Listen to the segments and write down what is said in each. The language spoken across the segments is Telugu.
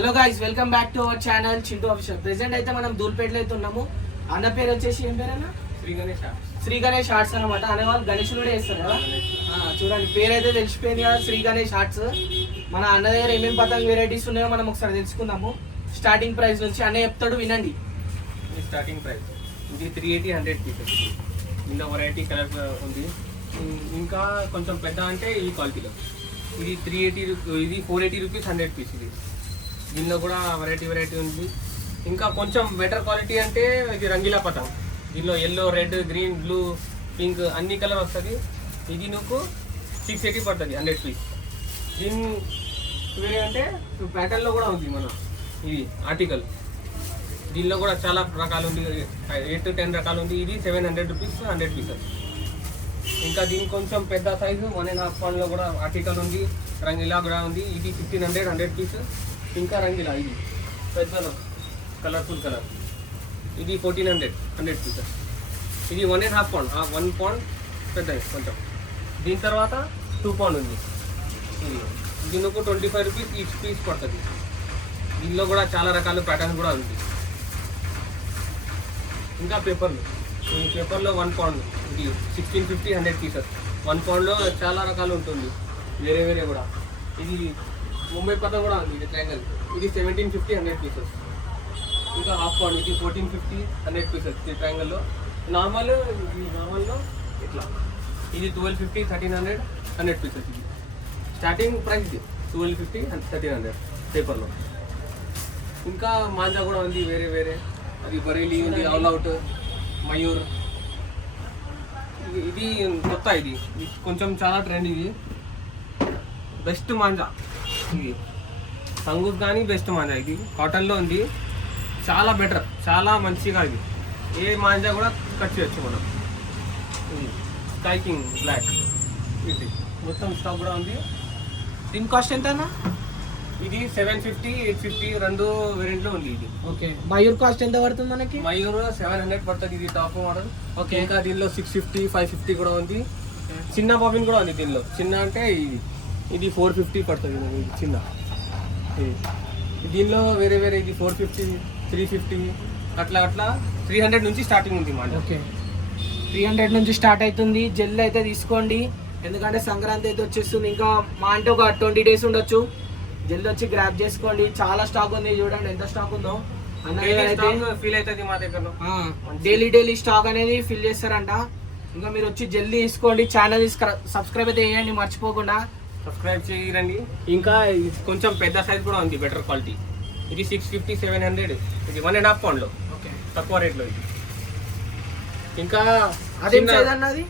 Hello guys, welcome back to our channel Chintu official. Present అయితే మనం దూల్పేటలో అయితే ఉన్నాము. అన్న పేరు వచ్చేసి ఏం పేరు అన్న? శ్రీ గణేష్ ఆర్ట్స్ అనమాట. అనేవాళ్ళు గణేషులు కూడా వేస్తారు కదా. చూడండి, పేరు అయితే తెలిసిపోయింది కదా, శ్రీ గణేష్ ఆర్ట్స్. మన అన్న దగ్గర ఏమేమి పతంగ వెరైటీస్ ఉన్నాయో మనం ఒకసారి తెలుసుకుందాము. స్టార్టింగ్ ప్రైస్ నుంచి అన్న చెప్తాడు, వినండి. స్టార్టింగ్ ప్రైస్ ఇది 380 100 పీసెస్. ఇందులో వెరైటీ కలర్ ఉంది. ఇంకా కొంచెం పెద్ద అంటే ఈ క్వాలిటీలో ఇది 380, ఇది 480 రూపీస్ 100 పీస్. ఇది దీనిలో కూడా వెరైటీ ఉంది. ఇంకా కొంచెం బెటర్ క్వాలిటీ అంటే ఇది రంగీలా పతంగ్. దీనిలో yellow, red, green, blue, pink అన్ని కలర్ వస్తుంది. ఇది నీకు 680 పడుతుంది 100 పీస్. దీని వేరే అంటే ప్యాటర్న్లో కూడా ఉంది మన ఇది ఆర్టికల్. దీనిలో కూడా చాలా రకాలు ఉంది, 8 to 10 రకాలు ఉంది. ఇది 700 రూపీస్ 100 పీసెస్. ఇంకా దీని కొంచెం పెద్ద సైజు 1.5 pound కూడా ఆర్టికల్ ఉంది. రంగీలా కూడా ఉంది. ఇది 1500 100 పీసెస్. ఇంకా రంగీలా ఇది పెద్ద కలర్ఫుల్ కలర్, ఇది 1400 100 పీసెస్. ఇది 1.5 pound, 1 pound పెద్దది కొంచెం. దీని తర్వాత 2 pound ఉంది. ఇది దీనికి 25 రూపీస్ ఈచ్ పీస్ పడుతుంది. దీనిలో కూడా చాలా రకాల ప్యాటర్న్ కూడా ఉంది. ఇంకా పేపర్లు, ఈ పేపర్లో 1 pound, ఇది 1650 100 పీసెస్. 1 poundలో చాలా రకాలు ఉంటుంది, వేరే కూడా. ఇది ముంబై పతంగ కూడా ఉంది. ఇది ట్రయాంగల్, ఇది 1750 100 పీసెస్. ఇంకా ½ pound, ఇది 1450 100 పీసెస్. ఇది ట్రయాంగల్లో నార్మల్లో ఇట్లా ఇది 1250 1300 100 పీసెస్. ఇది స్టార్టింగ్ ప్రైస్ ఇది 1250 1300 పేపర్లో. ఇంకా మాంజా కూడా ఉంది వేరే. అది బరేలీ ఉంది, ఆల్ అవుట్, మయూర్. ఇది కొత్త, ఇది కొంచెం చాలా ట్రెండ్. ఇది బెస్ట్ మాంజా. ఇది సంగూస్ కానీ బెస్ట్ మాంజా. ఇది కాటన్లో ఉంది, చాలా బెటర్, చాలా మంచిగా. ఇది ఏ మాంజా కూడా కట్ చేయొచ్చు మనం. ఇది స్కైకింగ్ బ్లాక్, ఇది మొత్తం స్టాక్ కూడా ఉంది. దీని కాస్ట్ ఎంత అన్న? ఇది 750 850 రెండు వేరియంట్లో ఉంది. ఇది ఓకే. మయూర్ కాస్ట్ ఎంత పడుతుంది మనకి? మయూర్ 700 పడుతుంది. ఇది టాప్ మోడల్. ఓకే. ఇంకా దీనిలో 650 550 కూడా ఉంది. చిన్న బాబిన్ కూడా ఉంది దీనిలో. చిన్న అంటే ఇది 450 పడుతుంది. ఇది చిన్న. దీనిలో వేరే ఇది 450 350 అట్లా 300 నుంచి స్టార్టింగ్ ఉంది మాట. ఓకే, 300 నుంచి స్టార్ట్ అవుతుంది. జల్ది అయితే తీసుకోండి, ఎందుకంటే సంక్రాంతి అయితే వచ్చేస్తుంది. ఇంకా మా అంటే ఒక 20 days ఉండొచ్చు. జల్ది వచ్చి గ్రాప్ చేసుకోండి. చాలా స్టాక్ ఉంది, చూడండి ఎంత స్టాక్ ఉందో. ఫీల్ అవుతుంది మా దగ్గర. డైలీ స్టాక్ అనేది ఫిల్ చేస్తారంట. ఇంకా మీరు వచ్చి జల్దీ తీసుకోండి. ఛానల్ సబ్స్క్రైబ్ అయితే చేయండి మర్చిపోకుండా. సబ్స్క్రైబ్ చేయండి. ఇంకా కొంచెం పెద్ద సైజ్ కూడా ఉంది, బెటర్ క్వాలిటీ. ఇది 650 700. ఇది 1.5 pound ఓకే, తక్కువ రేట్లో. ఇది ఇంకా అదే సైజ్ అన్నది.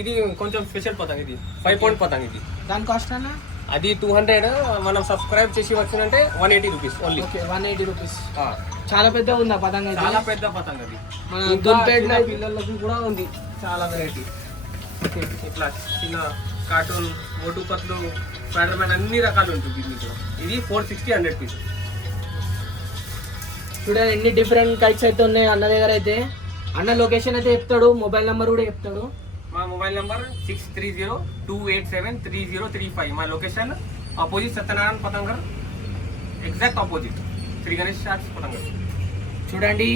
ఇది కొంచెం స్పెషల్ పతంగ్. ఇది 5 pound పతంగ్. ఇది దాని కాస్ట్ అన్న అది 200. మనం సబ్స్క్రైబ్ చేసి వచ్చినంటే 180 రూపీస్ ఓన్లీ. Okay, 180 rupees. చాలా పెద్ద ఉంది ఆ పతంగ. చాలా పెద్ద పతంగ. అది మన దూల్పేటలో పిల్లలకి కూడా ఉంది చాలా వెరైటీ. ఓకే, ఇట్లా చిన్న కార్టూన్, మోటు పత్లు, స్పైడర్ మ్యాన్ అన్ని రకాలు ఉంటుంది దీంట్లో. ఇది 460 100 పీస్. చూడండి ఎన్ని డిఫరెంట్ కైట్స్ అయితే ఉన్నాయి అన్న దగ్గర. అయితే అన్న లొకేషన్ అయితే చెప్తాడు, మొబైల్ నెంబర్ కూడా చెప్తాడు. మా మొబైల్ నెంబర్ 630-287-3035. మా location opposite Satyanarayana Patangar, exact opposite Sri Ganesh arts Patangar. చూడండి,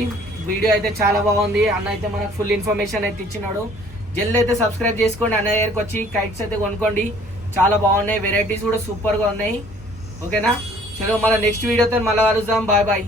వీడియో అయితే చాలా బాగుంది. అన్న అయితే మనకు ఫుల్ ఇన్ఫర్మేషన్ అయితే ఇచ్చినాడు. జల్ది అయితే సబ్స్క్రైబ్ చేసుకోండి. అన్న దగ్గరికి వచ్చి కైట్స్ అయితే కొనుక్కోండి, చాలా బాగున్నాయి. వెరైటీస్ కూడా సూపర్గా ఉన్నాయి. ఓకేనా? చలో, మళ్ళీ నెక్స్ట్ వీడియోతో మళ్ళీ కలుద్దాం. బాయ్.